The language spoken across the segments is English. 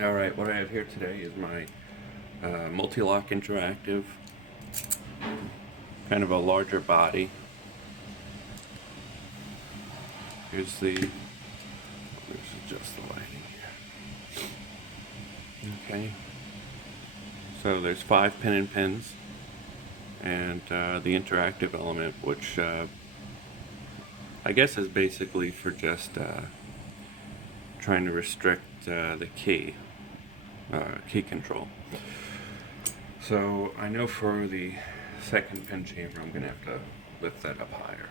Alright, what I have here today is my Mul-T-Lock interactive, kind of a larger body. Here's let's adjust the lighting here. Okay, so there's 5 pin-in-pins, and the interactive element, which I guess is basically for just trying to restrict the key control. So I know for the second pin chamber I'm going to have to lift that up higher.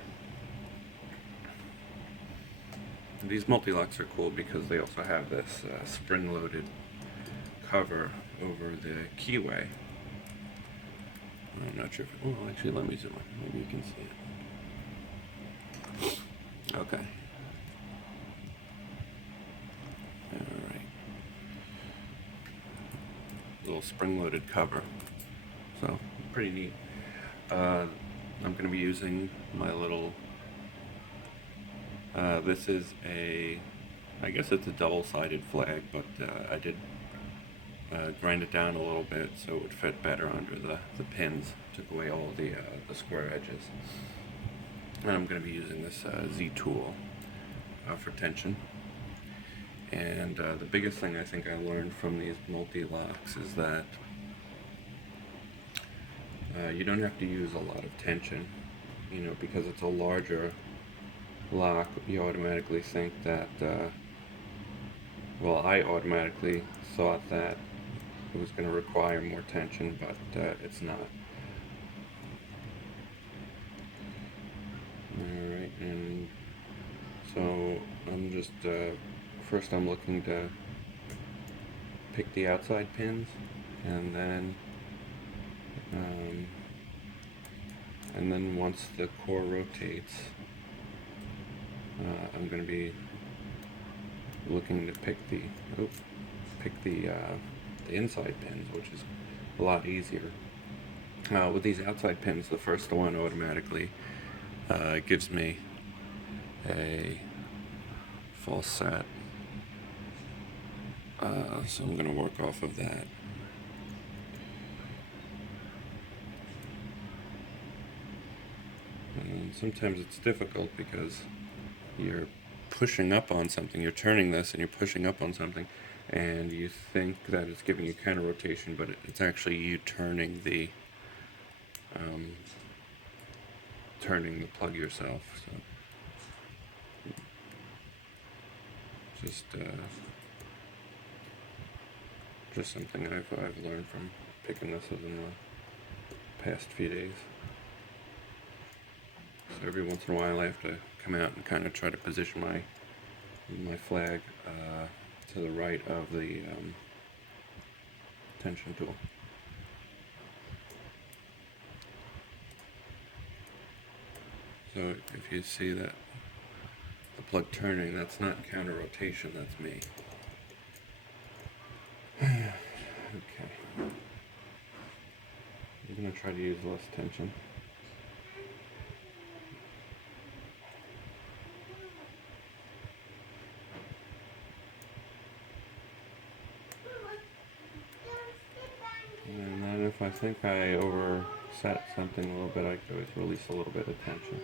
And these multi-locks are cool because they also have this spring-loaded cover over the keyway. I'm not sure if, oh, actually let me zoom in, maybe you can see it. Okay. Alright. Little spring-loaded cover. So, pretty neat. I'm going to be using my little, this is I guess it's a double-sided flag, but I did grind it down a little bit so it would fit better under the pins. Took away all the square edges. And I'm going to be using this Z tool for tension. And the biggest thing I think I learned from these multi-locks is that you don't have to use a lot of tension, because it's a larger lock. You automatically think that, well, I automatically thought that it was going to require more tension, but it's not. Alright, and so I'm just, first I'm looking to pick the outside pins, and then once the core rotates, I'm going to be looking to pick the inside pins, which is a lot easier. With these outside pins, the first one automatically gives me a false set, so I'm going to work off of that. And sometimes it's difficult because you're pushing up on something, you're turning this and you're pushing up on something, and you think that it's giving you counter rotation, but it's actually you turning the plug yourself. So just something I've learned from picking this up in the past few days. So every once in a while I have to come out and kind of try to position my flag to the right of the tension tool. So if you see that the plug turning, that's not counter rotation, that's me. Okay. I'm going to try to use less tension. And then if I think I overset something a little bit, I can always release a little bit of tension.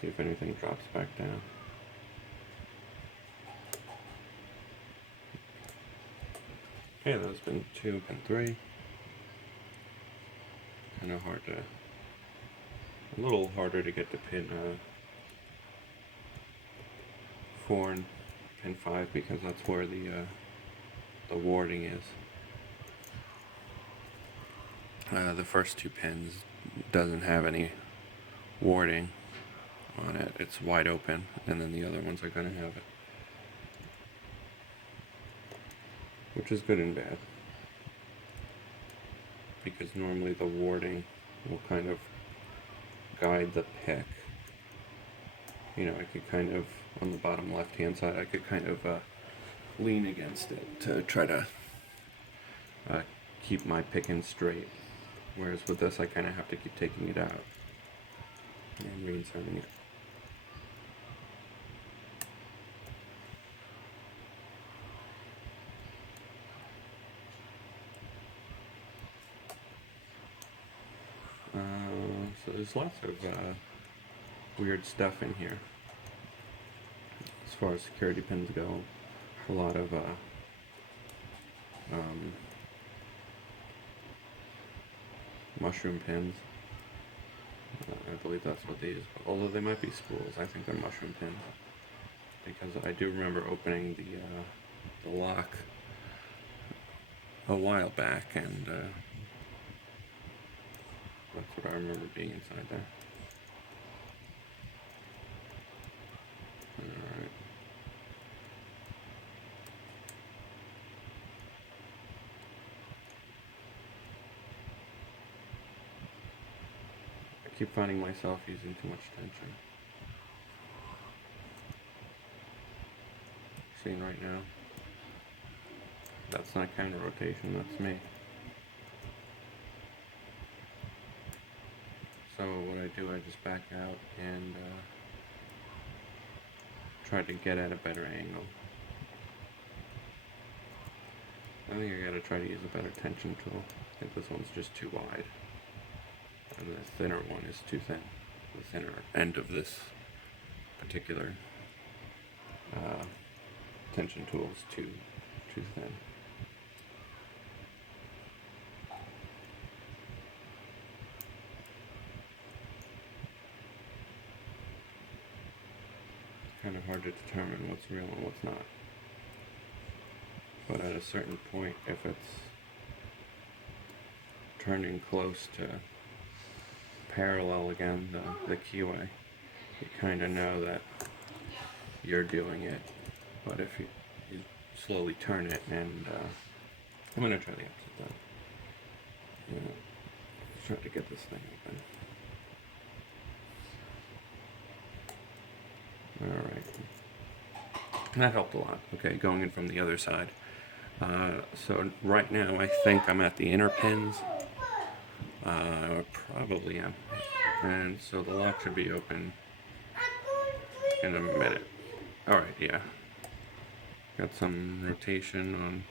See if anything drops back down. Okay, that's been 2 and 3. Kind of a little harder to get to pin 4 and pin 5 because that's where the warding is. The first 2 pins doesn't have any warding on it. It's wide open, and then the other ones are going to have it, which is good and bad, because normally the warding will kind of guide the pick. I could kind of, on the bottom left hand side, I could kind of lean against it to try to keep my picking straight, whereas with this I kind of have to keep taking it out and reinserting it. there's lots of weird stuff in here. As far as security pins go, a lot of mushroom pins. I believe that's what they use. Although they might be spools, I think they're mushroom pins. Because I do remember opening the lock a while back, and that's what I remember being inside there. Alright. I keep finding myself using too much tension. Seeing right now. That's not counter rotation, that's me. So what I do, I just back out and try to get at a better angle. I think I gotta try to use a better tension tool. I think this one's just too wide. And the thinner one is too thin. The thinner end of this particular tension tool is too thin. Kind of hard to determine what's real and what's not. But at a certain point, if it's turning close to parallel again, the keyway, you kind of know that you're doing it. But if you slowly turn it, and I'm going to try the opposite then. Try to get this thing open. Alright. That helped a lot. Okay, going in from the other side. So right now I think I'm at the inner pins. Probably am. And so the lock should be open in a minute. Alright, yeah. Got some rotation on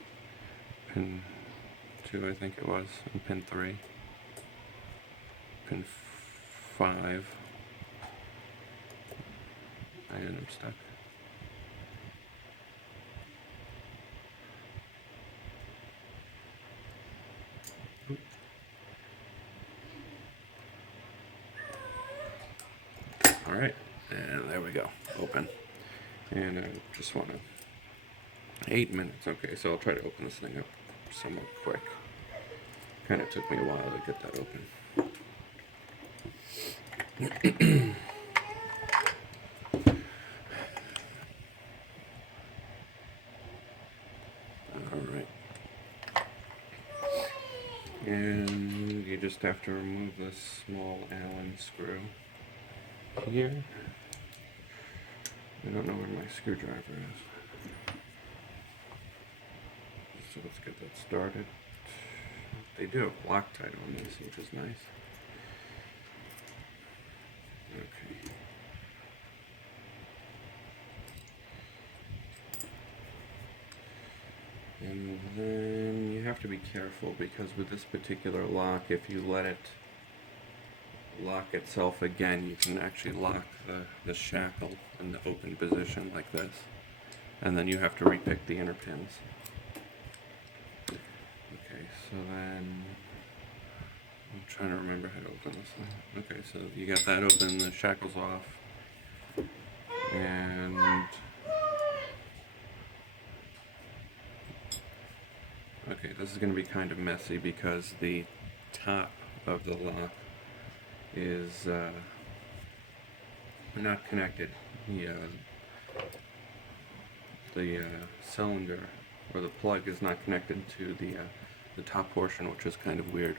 pin 2, I think it was, and pin 3. Pin 5. And I'm stuck. Alright, and there we go, open. And I just want to, 8 minutes, okay, so I'll try to open this thing up somewhat quick. Kind of took me a while to get that open. Alright. And you just have to remove this small Allen screw here. I don't know where my screwdriver is. So let's get that started. They do have Loctite on this, which is nice. Okay. And then you have to be careful, because with this particular lock, if you let it lock itself again, you can actually lock the shackle in the open position like this. And then you have to repick the inner pins. Okay, so then I'm trying to remember how to open this thing. Okay, so you got that open, the shackle's off. And okay, this is going to be kind of messy because the top of the lock is not connected. The cylinder or the plug is not connected to the top portion, which is kind of weird.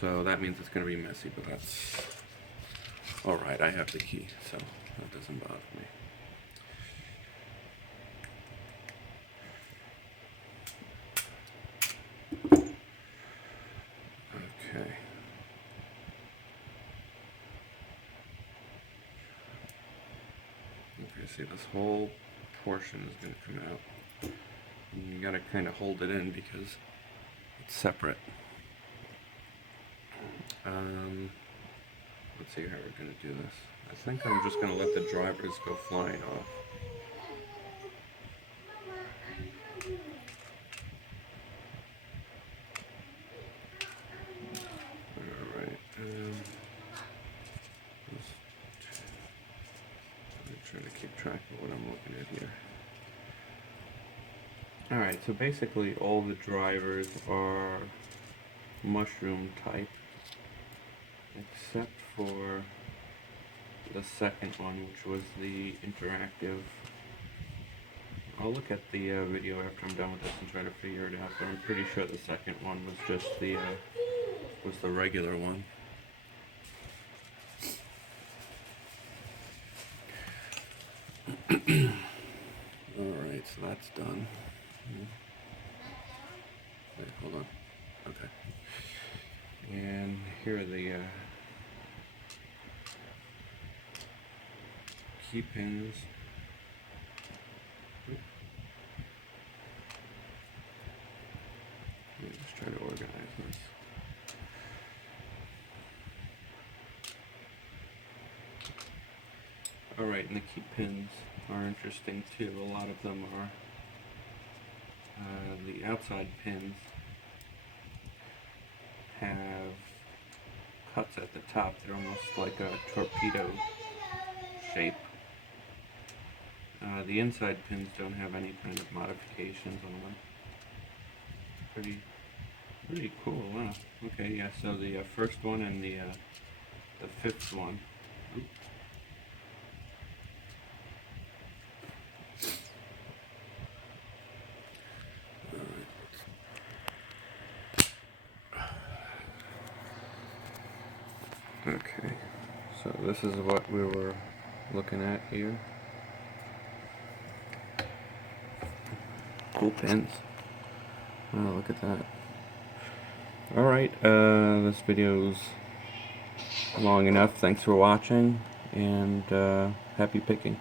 So that means it's going to be messy, but that's alright. I have the key, so that doesn't bother me. Okay. Okay, see, this whole portion is going to come out. And you got to kind of hold it in because it's separate. Let's see how we're going to do this. I think I'm just going to let the drivers go flying off. Alright, I'm trying to keep track of what I'm looking at here. Alright, so basically all the drivers are mushroom type, except for the second one, which was the interactive. I'll look at the video after I'm done with this and try to figure it out, but I'm pretty sure the second one was just the regular one. Alright, so that's done. Wait, hold on. Okay. And here are the key pins. Let me just try to organize this. Alright, and the key pins are interesting too. A lot of them are the outside pins have cuts at the top. They're almost like a torpedo shape. The inside pins don't have any kind of modifications on them. Pretty cool, wow. Okay, yeah, so the first one and the fifth one. Oops. Okay, so this is what we were looking at here. Cool pins. Oh, look at that. Alright, this video's long enough. Thanks for watching, and happy picking.